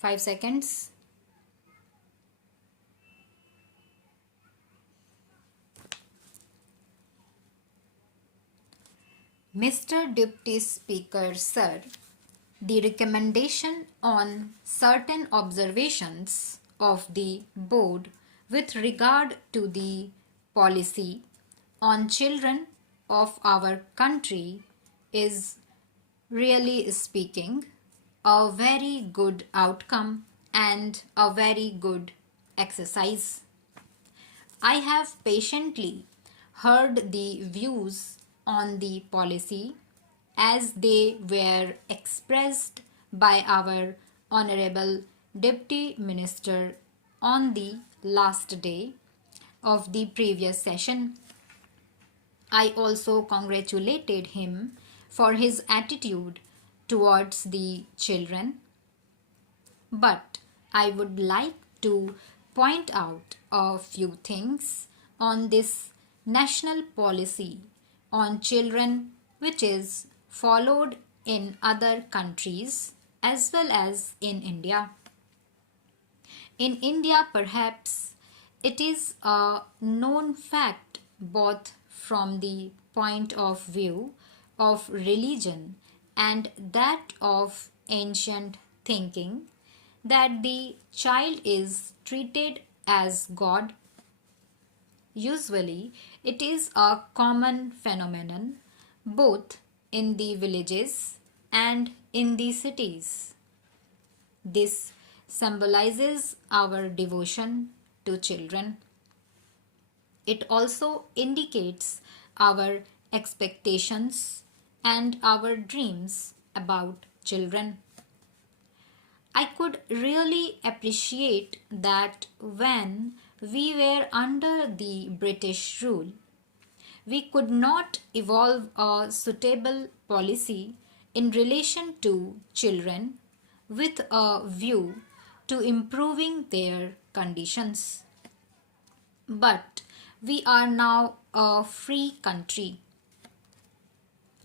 5 seconds. Mr. Deputy Speaker, sir, the recommendation on certain observations of the board with regard to the policy on children of our country is, really speaking, a very good outcome and a very good exercise. I have patiently heard the views on the policy as they were expressed by our Honorable Deputy Minister on the last day of the previous session. I also congratulated him for his attitude towards the children. But I would like to point out a few things on this national policy on children which is followed in other countries as well as in India. In India, perhaps it is a known fact both from the point of view of religion and that of ancient thinking that the child is treated as God. Usually, it is a common phenomenon both in the villages and in the cities. This symbolizes our devotion to children. It also indicates our expectations and our dreams about children. I could really appreciate that when we were under the British rule, we could not evolve a suitable policy in relation to children with a view to improving their conditions. But we are now a free country.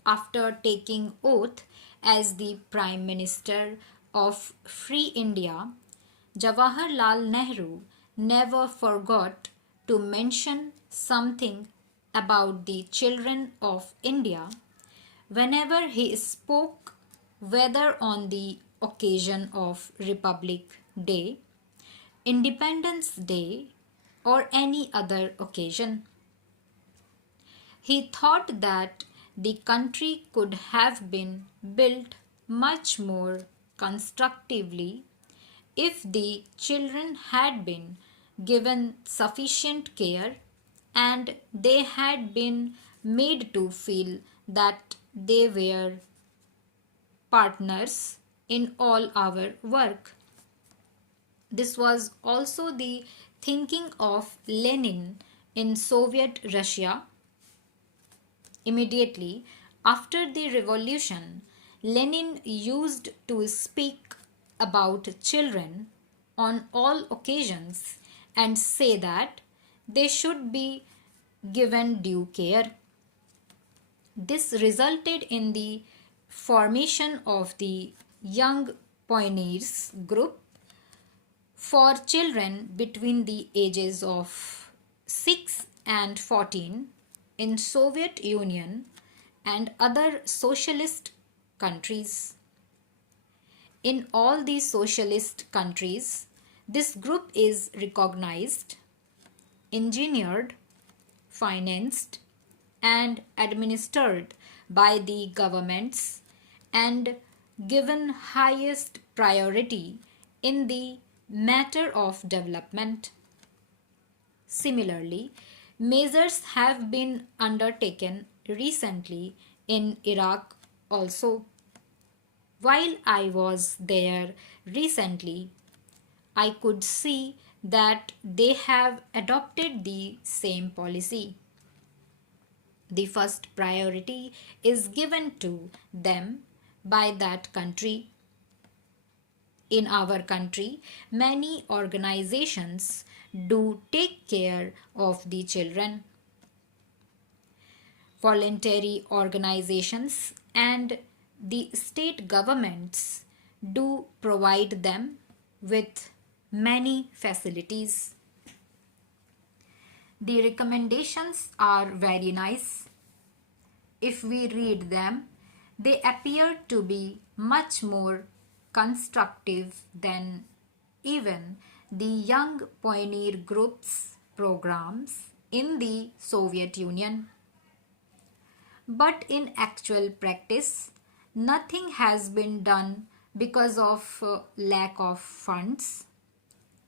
After taking oath as the Prime Minister of Free India, Jawaharlal Nehru never forgot to mention something about the children of India whenever he spoke, whether on the occasion of Republic Day, Independence Day, or any other occasion. He thought that the country could have been built much more constructively if the children had been given sufficient care and they had been made to feel that they were partners in all our work. This was also the thinking of Lenin in Soviet Russia. Immediately after the revolution, Lenin used to speak about children on all occasions and say that they should be given due care. This resulted in the formation of the Young Pioneers group for children between the ages of 6 and 14 in Soviet Union and other socialist countries. In all these socialist countries, this group is recognized, engineered, financed, and administered by the governments and given highest priority in the matter of development. Similarly, measures have been undertaken recently in Iraq also. While I was there recently, I could see that they have adopted the same policy. The first priority is given to them by that country. In our country, many organizations do take care of the children. Voluntary organizations and the state governments do provide them with many facilities. The recommendations are very nice. If we read them, they appear to be much more constructive than even the Young Pioneer Group's programs in the Soviet Union. But in actual practice, nothing has been done because of lack of funds.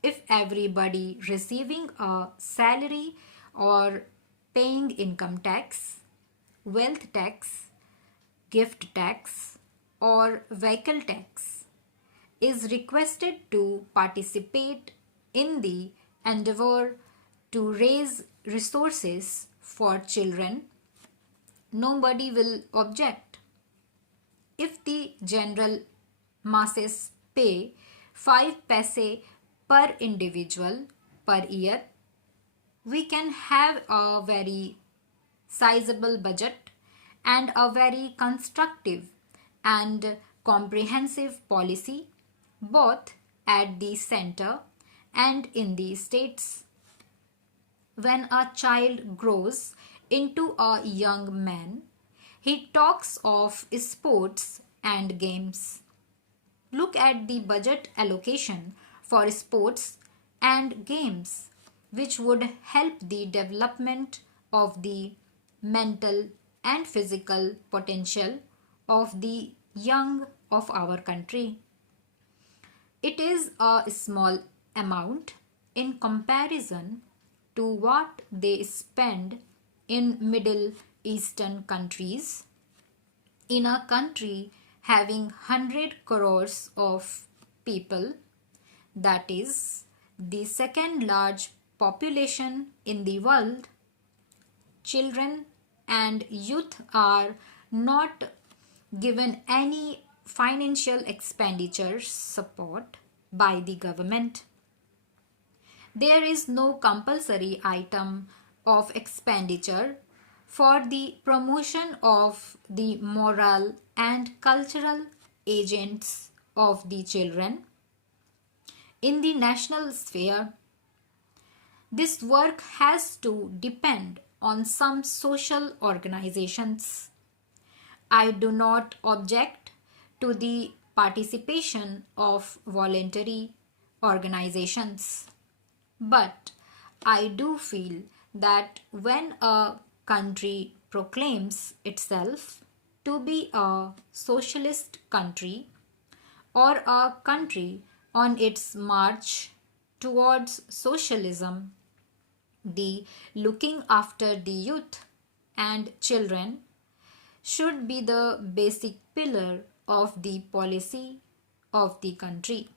If everybody receiving a salary or paying income tax, wealth tax, gift tax, or vehicle tax is requested to participate in the endeavor to raise resources for children, nobody will object. If the general masses pay 5 paise per individual per year, we can have a very sizable budget and a very constructive and comprehensive policy both at the center and in the states. When a child grows into a young man, he talks of sports and games. Look at the budget allocation for sports and games, which would help the development of the mental and physical potential of the young of our country. It is a small amount in comparison to what they spend in Middle Eastern countries. In a country having 100 crores of people, that is the second large population in the world, children and youth are not given any financial expenditure support by the government. There is no compulsory item of expenditure for the promotion of the moral and cultural agents of the children in the national sphere. This work has to depend on some social organizations. I do not object to the participation of voluntary organizations, but I do feel that when a country proclaims itself to be a socialist country or a country on its march towards socialism, the looking after the youth and children should be the basic pillar of the policy of the country.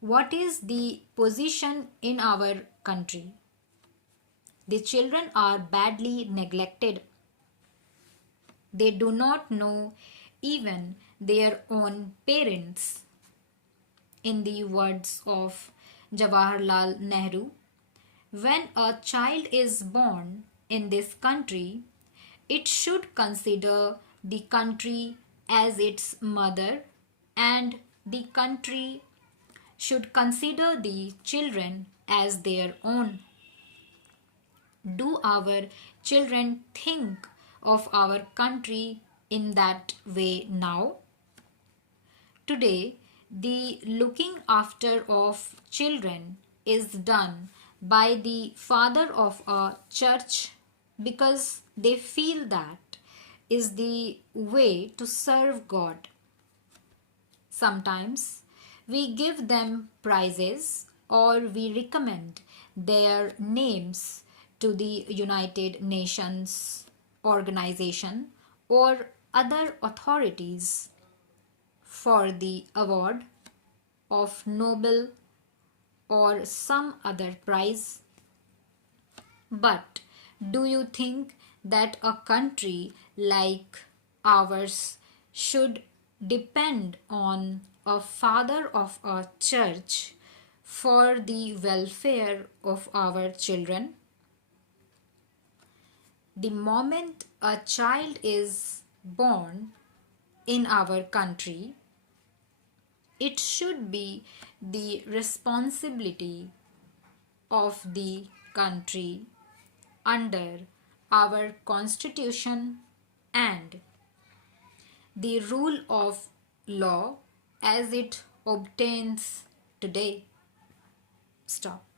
What is the position in our country? The children are badly neglected. They do not know even their own parents. In the words of Jawaharlal Nehru, when a child is born in this country, it should consider the country as its mother, and the country should consider the children as their own. Do our children think of our country in that way now? Today, the looking after of children is done by the father of a church because they feel that is the way to serve God. Sometimes we give them prizes or we recommend their names to the United Nations organization or other authorities for the award of Nobel or some other prize. But do you think that a country like ours should depend on a father of a church for the welfare of our children? The moment a child is born in our country, It should be the responsibility of the country under our constitution and the rule of law as it obtains today. Stop.